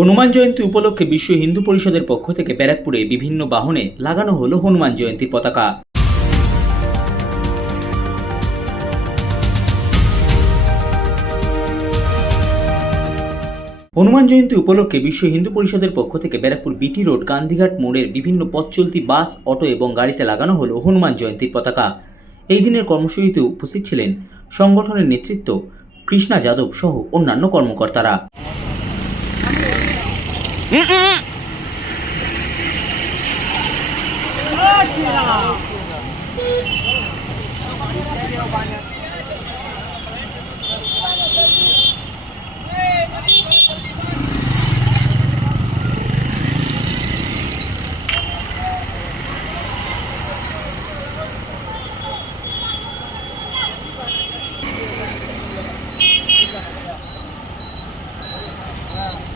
হনুমান জয়ন্তী উপলক্ষে বিশ্ব হিন্দু পরিষদের পক্ষ থেকে ব্যারাকপুরে বিভিন্ন বাহনে লাগানো হলো হনুমান জয়ন্তীর পতাকা। হনুমান জয়ন্তী উপলক্ষে বিশ্ব হিন্দু পরিষদের পক্ষ থেকে ব্যারাকপুর বিটি রোড গান্ধীঘাট মোড়ের বিভিন্ন পথ চলতি বাস, অটো এবং গাড়িতে লাগানো হলো হনুমান জয়ন্তীর পতাকা। এই দিনের কর্মসূচিতে উপস্থিত ছিলেন সংগঠনের নেতৃত্ব কৃষ্ণা যাদব সহ অন্যান্য কর্মকর্তারা।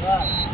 Right.